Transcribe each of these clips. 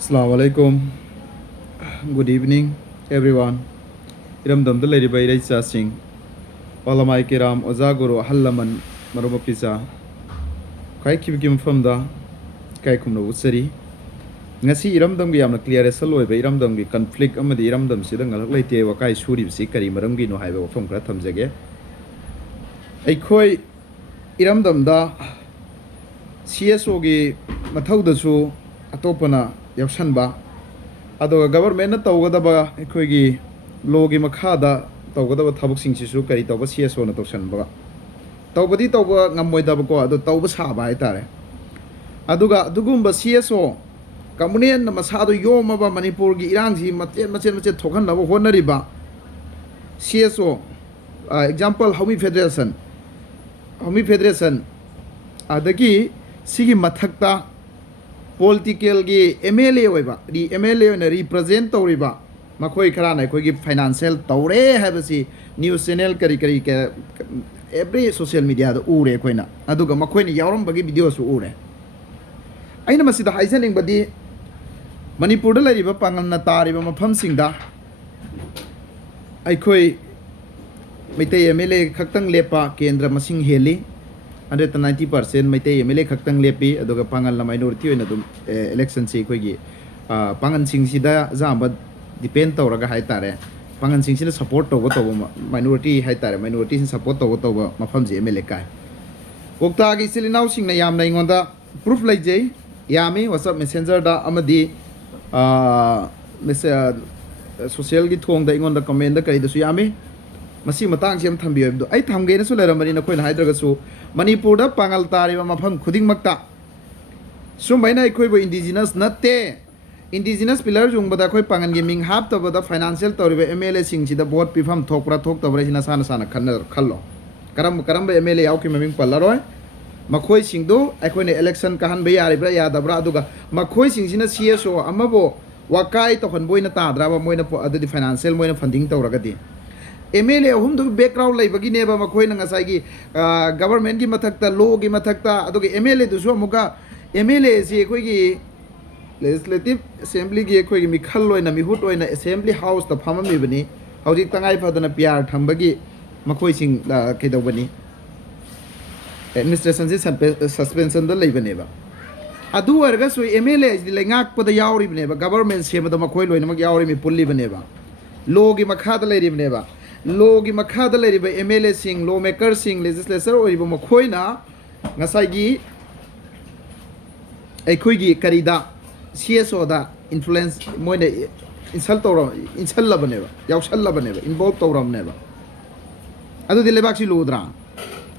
Assalamualaikum. Good evening, everyone. Iram dam dalai ribai raisa sing. Walamai kiram ozaguru hallaman maruma pisa. Kai kim from da kai kumno usari. Ngasi iram dam gi amna clear saloi ba iram dam gi conflict amadi iram dam sidang alak leite wa kai suri si kari maram gi no haiba from kra thamjage. Aikhoi iram dam da CSO gi mathau da su atopana yaushanba ado government na tawgadaba ekhoi logi makhada tawgadaba thabuk singsisu kari tawba CSO na tawsanba tawbadi tawba ngamoidaba ko ado tawba saba haitare aduga dugumba CSO kamunian na masado yomaba manipur gi irangsi machet thokan labo honariba CSO example Haomee Federation adagi sigi mathakta political gi MLA oiba di MLA na represent tawriba makhoi khara na khoi gi financial tawre habasi news channel kari ke every social media da ure khoina aduga makhoi ni yawram bagi video su ure aina masida haisening badi manipur da lariba pangal na tariba mafam singda aikhoi maitai MLA khaktang lepa kendra masing heli 190% maitai MLA khaktang lepi aduga pangal na minority oina dum election si khoigi pangan sing sida jamba depend tawraga haitare pangan sing sida support tawba minority haitare minority sin support tawba mafam je MLA kai okta gi silinau sing na yam na ingonda proof laijai yami whatsapp messenger da amadi social gi thong da ingonda comment da kai da su yami masi matang siam thambi abdu ai thamge na su leramani na khoina haidraga su manipur da pangal tariba mafam khuding makta sumaina khoi bo indigenous natte indigenous pillar jung bada khoi pangan gi ming hap tabada financial tawriba MLA sing sida vote pifam thokpra thok tabra sina sana khallo karam MLA yaw ki maming pallaroi makhoi sing do khoi ne election kahan be yari bra ya dabra aduga makhoi sing sina CSO amabo wakai to khon boina ta draba moina po adu financial moina funding tawraga di MLA hum do background lai bagi neba makhoi na ngasai gi government gi mathakta law gi mathakta adugi MLA du so muga MLA si khoi gi legislative assembly gi khoi gi mikhal loina mihut oina assembly house ta phama mi bani hauji tangai phadana PR thambagi makhoi sing la kedobani administration si suspension da lai bane ba adu warga so MLA di lengak pada yauri bane ba government sema da makhoi loina mak yauri mi pulli bane ba law gi makhada lai ri bane ba law gi makhada lai ri ba MLA sing lawmaker sing legislator oi ba makhoi na ngasai gi aikhoi gi karida CSO da influence moina insult labane ba yawsal labane ba involve tawramne ba adu dile baksi ludra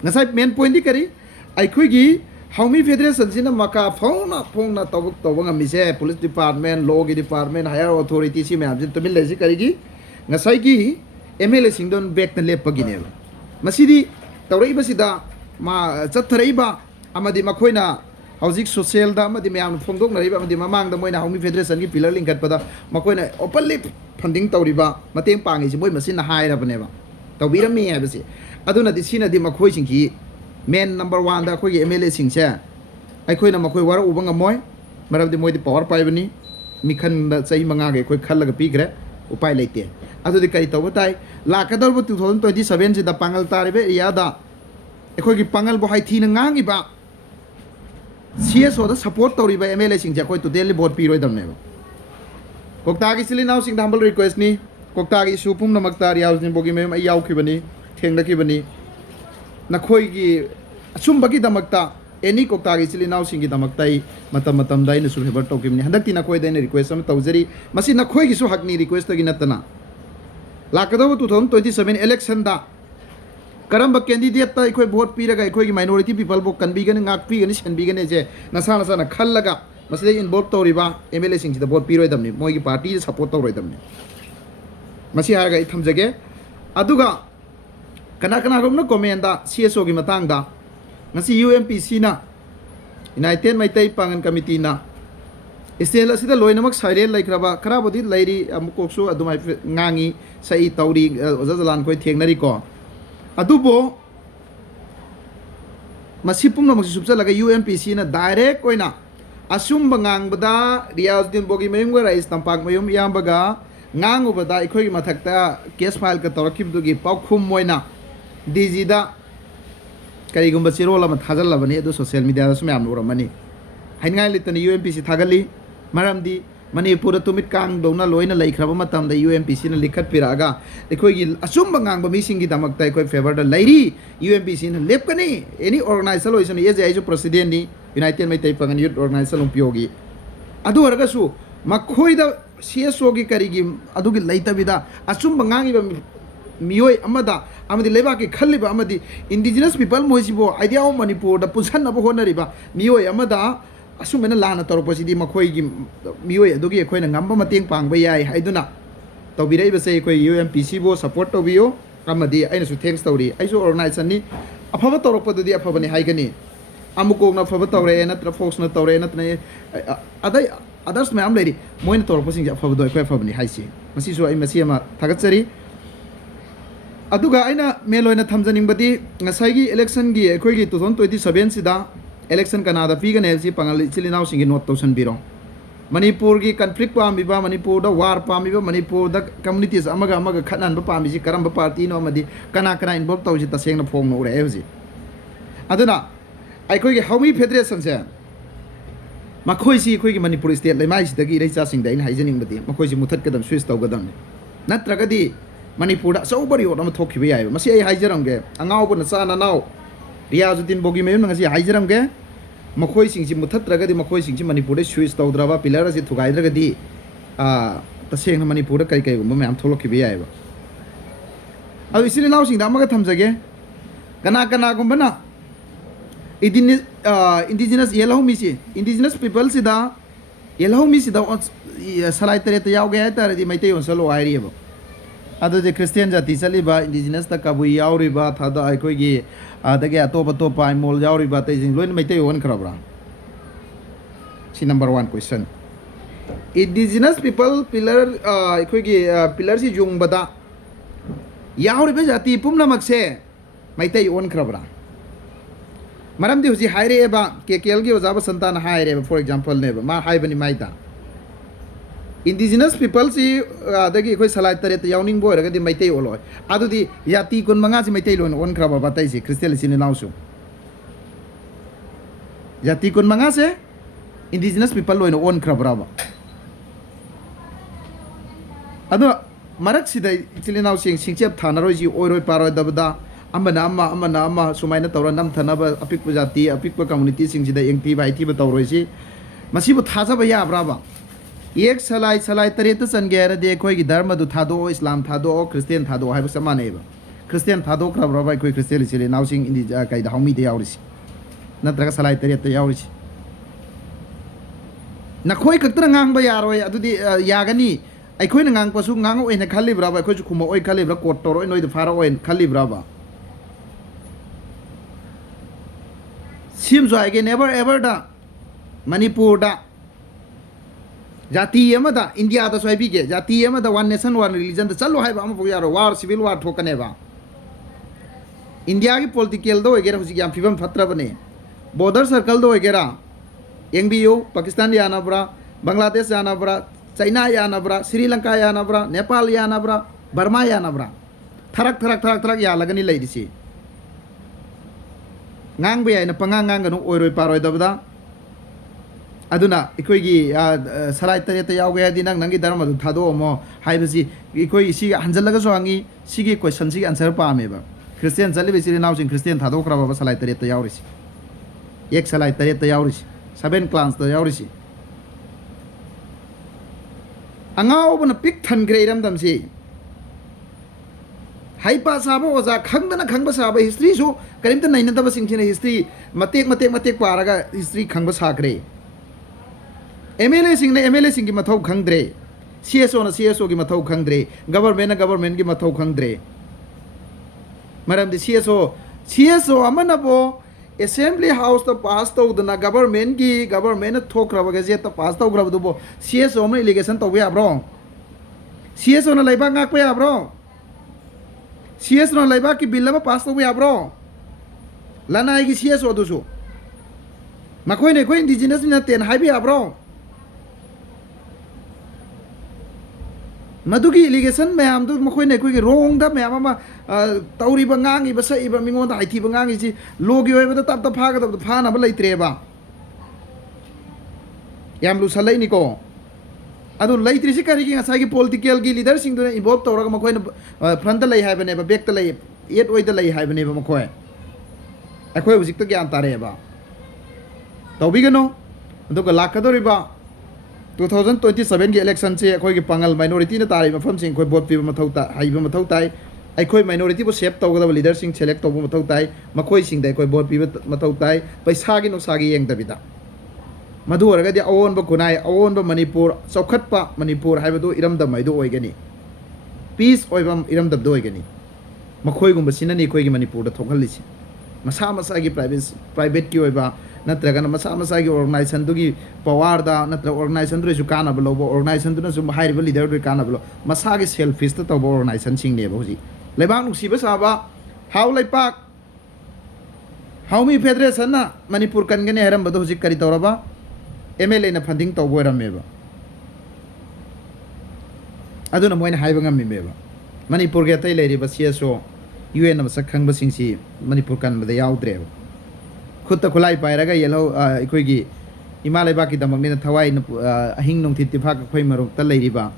ngasai main point di kari aikhoi gi Haomee Federation sina maka phongna tawang amise police department law gi department higher authority si map jin tamil lesi kari gi ngasai gi MLA singdon back na lepagi ne masidi tawrai basida ma chatharai ba amadi makhoina hauzik social da amadi mayam phongdok nari ba amadi mamang da moina Haomee Federation gi pillar link pada makoina openly funding tawriba mateng pangi si moi masina haira bane ba tawbirami habasi aduna di sina di makhoi singki main number 1 da khoi MLA singse aikhoina makhoi wara ubang amoy marabdi moi di power pai bani mikhan da chai manga ge khoi khallaga pigre upai leite adudi kai tawbatai lakador bu 2027 si da pangal taribe yada ekhoi gi pangal bo hai thina ngangi ba CSO da support tawriba MLA sing ja khoi to daily vote pi roi damne ba kokta gi silinau sing humble request ni kokta gi supum namak tar Riyajudin Bogimayum ai yaw khibani thengna khibani nakhoi gi Achumba gi damakta any kokta gi silinau sing gi damaktai matam dai na su hebar to kimni handakti nakhoi dai na request am tawjari masi nakhoi gi su hakni request gi natana lakadaw 2027 election da karamba candidate ta ikoi vote piraga ikoi gi minority people bo kanbigan ngak pi gani senbigan je nasana khallaga masle involve tawriba MLA sing da vote piroi damni moi gi party support tawroi damni masi haga I thamjage aduga kana gomna comment da CSO gi matang da ngasi UMPC na United Maitai Pangan Committee na Istela sida loinamak saire laikraba karabodi lairi amukoksu adumai ngangi sai tawri ozazalan koi thengnari ko adubo masipum na magsusubsa laga UMPC na direct oina Achumba ngangbada Riyajudin Bogimayum ga rais tampak mayum iyambaga ngangubada Eikhoigi mathakta case file ka tawrakibdugi paukhum moina DG da karigumba chirol ama thajallabani adu social media da sumyam uramani Heiningai leitana UMPC thagali maramdi Manipur tumit kang dona loina leikraba matam da UMPC na likhat piraga Eikhoigi Achumba ngangba mising gi damakta Eikoi favor da lairi UMPC na lepkani any organizer loison ye je aisu president ni United Maitai Pangan Youth Organizer Lumpiogi adu aragasu makhoi da CSO gi karigi adu gi leitabida Achumba ngangi ba miyoi amada amadi leba ki khalliba amadi indigenous people moisibo idea of Manipur da pusan na honariba miyoi amada asumena lana tawrpasidi makhoi gi miyoi adugi ekhoi na ngamba mateng pangba yai haiduna tawbirai ba sei ekhoi UMPC bo support tawbiyo amadi aina su thanks tawri aisu organizer ni afaba tawrpadudi afabani haigani amuko na faba tawre natra fox na tawre natra adai others mayam lady moina tawrpasing afaba do ekhoi afabani haisi masi so ai masi ama thagatsari aduga aina meloina thamjaning badi ngasai gi election gi ekhoi gi 2027 sida election kanada pigan elsi pangal chilinau singi note tausan biro Manipur gi conflict pambiba Manipur da war pambiba Manipur da communities amaga khanan ba pambi ji karamba party no amadi kana involve tawji taseng na phong no ure evji aduna Eikhoigi Haomee Federation se makhoi si eikhoigi Manipur state laimai sidagi reicha sing da in haijening badi makhoi si muthat kadam switch tawgadam natragadi Manipur da so bari odam thokhiba yai masi ai haijaramge angau buna sana nau Riyajudin Bogimayum ngasi haijaramge makhoi singsi muthatragadi makhoi singsi Manipur da switch tawdraba pillar asi thugaidragadi taseng na Manipur da kai gumba mayam tholokhiba yai ba adu isili nau sing da amaga thamjage kana gumba na indigenous Haomee si indigenous people si da Haomee si da salai tere ta yauge ai taradi maitai onsalo airi ba adu de Christian jati saliba indigenous ta kabu yauri ba thada Eikhoigi adage atopa mol yauri ba tai jing loin maitai on khrabra si number 1 question indigenous people pillar Eikhoigi pillar si jungbada yauri ba jati pumna makse maitai on khrabra maram di husi haire ba KKL gi ojaba santana haire ba for example ne ba ma haibani maita indigenous people si adagi khoi salai tare ta yawning boy raga di maitei oloi adu di yati kun manga si maitei lon on kraba batai si christian sin nausu yati kun manga se indigenous people loin on kraba ba adu marak si dai chilinau singchep thanaroi ji oiroi paroi dabda amana ama sumaina tawra nam thanaba apikpa jati apikpa community singjida engti bai ti ba tawroi si masibu thaja ba ya braba एक सलाई तरे तो चन गया दे कोई की धर्म दु थादो इस्लाम थादो क्रिश्चियन थादो है समान है क्रिश्चियन थादो खबर भाई कोई क्रिश्चियन से नाउसिंग इन कई हाउमी दे यावरिस नत्रग सलाई तरे तो यावरिस नखोई खतर ngang ba yaroi adudi yagani aikoi na ngang pasu ngang oi na khali bra ba aikoi chu khuma oi khali bra kot toro noi de fara oi khali bra ba sim jo age never ever da Manipur da Jati amada India da soibi ge jati amada one nation one religion da chalo hai ba am yaro war civil war thokane ba India ki political do egera husi yam fibam phatra bane border circle do egera engbiyo Pakistan yana bra Bangladesh yana bra China yana bra Sri Lanka yana bra Nepal yana bra Burma yana bra tharak ya lagani lai disi ngang be na pangang no oiroi paroi dabda aduna Eikhoigi salai tare ta yauge adi nangi dharma du thado mo haibasi Eikhoigi si hanjalaga so angi sigi question si answer pa me ba Christian jali besi now sing Christian thado kraba ba salai tare ta yaurisi ek salai tare ta yaurisi 7 clans ta yaurisi angao bana pik than grade ram dam si haipa saba oza khangdana khangba saba history so karimta naina da sing chine history matek paraga history khangba sakre MLA sing ne MLA sing ki mathau khangdre CSO na CSO ki mathau khangdre government ki mathau khangdre maram di CSO amana bo assembly house ta pass ta udna government thokra ba ge ta pass ta ugra bo CSO ma allegation to ya bro CSO na laiba ngak pa ya bro CSO na laiba ki bill ma pass to ya bro lanai ki CSO du su ꯃꯈꯣꯏꯅ ꯑꯩꯈꯣꯏ indigenous ꯅꯠꯇꯦꯅ ꯍꯥꯏꯕ ꯌꯥꯕ꯭ꯔꯣ ꯃꯗꯨꯒꯤ ꯏꯂꯤꯒꯦꯁꯟ ꯃꯌꯥꯝꯗꯨ ꯃꯈꯣꯏꯅ ꯑꯩꯈꯣꯏꯒꯤ ꯔꯣꯡꯗ ꯃꯌꯥꯝ ꯑꯃ ꯇꯧꯔꯤꯕ ꯉꯥꯡꯉꯤꯕ ꯁꯛꯏꯕ ꯃꯤꯉꯣꯟꯗ ꯍꯥꯏꯊꯤꯕ ꯉꯥꯡꯉꯤꯁꯤ ꯂꯣꯒꯤ ꯑꯣꯏꯕꯗ ꯇꯞ ꯇꯞ ꯐꯥꯒꯗꯕꯗꯣ ꯐꯥꯅꯕ ꯂꯩꯇ꯭ꯔꯦꯕ ꯌꯥꯝ ꯂꯨꯁꯜꯂꯛꯏꯅꯤꯀꯣ ꯑꯗꯨ ꯂꯩꯇ꯭ꯔꯤꯁꯤ ꯀꯔꯤꯒꯤ ꯉꯁꯥꯏꯒꯤ ꯄꯣꯂꯤꯇꯤꯀꯦꯜꯒꯤ ꯂꯤꯗꯔꯁꯤꯡꯗꯨꯅ ꯏꯟꯚꯣꯜꯞ ꯇꯧꯔꯒ ꯃꯈꯣꯏꯅ ꯐ꯭ꯔꯟꯇ ꯂꯩ ꯍꯥꯏꯕꯅꯦꯕ ꯕꯦꯛꯇ ꯂꯩ ꯑꯦꯠ ꯑꯣꯏꯗ ꯂꯩ ꯍꯥꯏꯕꯅꯦꯕ ꯃꯈꯣꯏ ꯑꯩꯈꯣꯏ ꯍꯧꯖꯤꯛꯇ ꯒ꯭ꯌꯥꯟ ꯇꯥꯔꯛꯑꯦꯕ ꯇꯧꯕꯤꯒꯅꯨ ꯑꯗꯨꯒ ꯂꯥꯛꯀꯗꯧꯔꯤꯕ 2027ꯒꯤ ꯏꯂꯦꯛꯁꯟꯁꯤ ꯑꯩꯈꯣꯏꯒꯤ ꯄꯥꯡꯒꯜ ꯃꯥꯏꯅꯣꯔꯤꯇꯤꯅ ꯇꯥꯔꯤꯕ ꯃꯐꯝꯁꯤꯡ ꯑꯩꯈꯣꯏ ꯚꯣꯠ ꯄꯤꯕ ꯍꯩꯕ ꯃꯊꯧ ꯇꯥꯏ ꯑꯩꯈꯣꯏ ꯃꯥꯏꯅꯣꯔꯤꯇꯤꯕꯨ ꯁꯦꯞ ꯇꯧꯒꯗꯕ ꯂꯤꯗꯔꯁꯤꯡ ꯁꯦꯂꯦꯛ ꯇꯧꯕ ꯃꯊꯧ ꯇꯥꯏ ꯃꯈꯣꯏꯁꯤꯡꯗ ꯑꯩꯈꯣꯏ ꯚꯣꯠ ꯄꯤꯕ ꯃꯊꯧ ꯇꯥꯏ ꯄꯩꯁꯥꯒꯤ ꯅꯨꯡꯁꯥꯒꯤ ꯌꯦꯡꯗꯕꯤꯗ ꯃꯗꯨ ꯑꯣꯏꯔꯒꯗꯤ ꯑꯑꯣꯟꯕ ꯈꯨꯟꯅꯥꯏ ꯑꯑꯣꯟꯕ ꯃꯅꯤꯄꯨꯔ ꯆꯥꯎꯈꯠꯄ ꯃꯅꯤꯄꯨꯔ ꯍꯥꯏꯕꯗꯨ ꯏꯔꯝꯗꯝ ꯍꯥꯏꯗꯨ ꯑꯣꯏꯒꯅꯤ ꯄꯤꯁ ꯑꯣꯏꯕ ꯏꯔꯝꯗꯝꯗ ꯑꯣꯏꯒꯅꯤ ꯃꯈꯣꯏꯒꯨꯝꯕꯁꯤꯅꯅꯤ ꯑꯩꯈꯣꯏꯒꯤ ꯃꯅꯤꯄꯨꯔꯗ ꯊꯣꯛꯍꯜꯂꯤꯁꯤ ꯃꯁꯥ ꯃꯁꯥꯒꯤ ꯄ꯭ꯔꯥꯏꯚꯦꯠꯀꯤ ꯑꯣꯏꯕ ꯅꯠꯇ꯭ꯔꯒꯅ ꯃꯁꯥ ꯃꯁꯥꯒꯤ ꯑꯣꯔꯒꯅꯥꯏꯖꯦꯁꯟꯗꯨꯒꯤ ꯄꯋꯥꯔꯗ ꯅꯠꯇ꯭ꯔꯒ ꯑꯣꯔꯒꯅꯥꯏꯖꯦꯁꯟꯗꯨꯗꯁꯨ ꯀꯥꯟꯅꯕ ꯂꯧꯕ ꯑꯣꯔꯒꯅꯥꯏꯖꯦꯁꯟꯗꯨꯅꯁꯨ ꯍꯥꯏꯔꯤꯕ ꯂꯤꯗꯔꯗꯨ ꯀꯥꯟꯅꯕ ꯂꯧꯕ ꯃꯁꯥꯒꯤ ꯁꯦꯜꯐꯤꯁꯇ ꯇꯧꯕ ꯑꯣꯔꯒꯅꯥꯏꯖꯦꯁꯟꯁꯤꯡꯅꯦꯕ ꯍꯧꯖꯤꯛ ꯂꯩꯕꯥꯛ ꯅꯨꯡꯁꯤꯕ ꯁꯥꯕ ꯍꯥꯎ ꯂꯩꯄꯥꯛ ꯍꯥꯎꯃꯤ ꯐꯦꯗꯔꯦꯁꯟꯅ ꯃꯅꯤꯄꯨꯔ ꯀꯟꯒꯅꯤ ꯍꯥꯏꯔꯝꯕꯗꯣ ꯍꯧꯖꯤꯛ ꯀꯔꯤ ꯇꯧꯔꯕ MLAꯅ ꯐꯟꯗꯤꯡ ꯇꯧꯕ ꯑꯣꯏꯔꯝꯃꯦꯕ ꯑꯗꯨꯅ ꯃꯣꯏꯅ ꯍꯥꯏꯕ ꯉꯝꯃꯤꯃꯦꯕ ꯃꯅꯤꯄꯨꯔꯒꯤ ꯑꯇꯩ ꯂꯩꯔꯤꯕ CSO UN ꯃꯁꯛ ꯈꯪꯕꯁꯤꯡꯁꯤ ꯃꯅꯤꯄꯨꯔ ꯀꯟꯕꯗ ꯌꯥꯎꯗ꯭ꯔꯦꯕ ꯈꯨꯠꯇ ꯈꯨꯠꯂꯥꯏ ꯄꯥꯏꯔꯒ ꯑꯩꯈꯣꯏꯒꯤ ꯏꯃꯥ ꯂꯩꯕꯥꯛꯀꯤꯗꯃꯛꯅꯤꯅ ꯊꯋꯥꯏꯅ ꯑꯍꯤꯡ ꯅꯨꯡꯊꯤꯜ ꯇꯤꯐꯥꯛ ꯑꯩꯈꯣꯏ ꯃꯔꯛꯇ ꯂꯩꯔꯤꯕ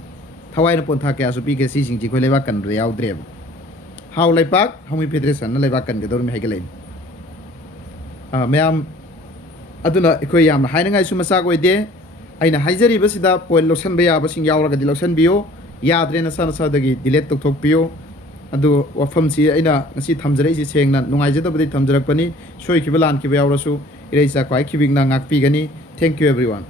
ꯊꯋꯥꯏꯅ ꯄꯣꯟꯊꯥ ꯀꯌꯥꯁꯨ ꯄꯤꯈ꯭ꯔꯦ ꯁꯤꯁꯤꯡꯁꯤ ꯑꯩꯈꯣꯏ ꯂꯩꯕꯥꯛ ꯀꯟꯕꯗ ꯌꯥꯎꯗ꯭ꯔꯦꯕ ꯍꯥꯎ ꯂꯩꯄꯥꯛ ꯍꯥꯎꯃꯤ ꯐꯦꯗꯔꯦꯁꯟꯅ ꯂꯩꯕꯥꯛ ꯀꯟꯒꯗꯧꯔꯤꯃꯤ ꯍꯥꯏꯒꯠꯂꯛꯏ ꯃꯌꯥꯝ ꯑꯗꯨꯅ ꯑꯩꯈꯣꯏ ꯌꯥꯝꯅ ꯍꯥꯏꯅꯤꯡꯉꯥꯏꯁꯨ ꯃꯆꯥꯛ ꯑꯣꯏꯗꯦ ꯑꯩꯅ ꯍꯥꯏꯖꯔꯤꯕꯁꯤꯗ ꯄꯣꯏꯟ ꯂꯧꯁꯟꯕ ꯌꯥꯕꯁꯤꯡ ꯌꯥꯎꯔꯒꯗꯤ ꯂꯧꯁꯟꯕꯤꯌꯨ ꯌꯥꯗ꯭ꯔꯦ ꯅꯁꯥ ꯅꯁꯥꯗꯒꯤ ꯗꯤꯂꯦꯠ ꯇꯧꯊꯣꯛꯄꯤꯌꯨ ꯑꯗꯨ ꯋꯥꯐꯝꯁꯤ ꯑꯩꯅ ꯉꯁꯤ ꯊꯝꯖꯔꯛꯏꯁꯤ ꯁꯦꯡꯅ ꯅꯨꯡꯉꯥꯏꯖꯗꯕꯗꯤ ꯊꯝꯖꯔꯛꯄꯅꯤ ꯁꯣꯏꯈꯤꯕ ꯂꯥꯟꯈꯤꯕ ꯌꯥꯎꯔꯁꯨ ꯏꯔꯩꯆꯥ ꯈ꯭ꯋꯥꯏ ꯈꯤꯕꯤꯛꯅ ꯉꯥꯛꯄꯤꯒꯅꯤ ꯊꯦꯡꯛ ꯌꯨ ꯑꯦꯕ꯭ꯔꯤꯋꯥꯟ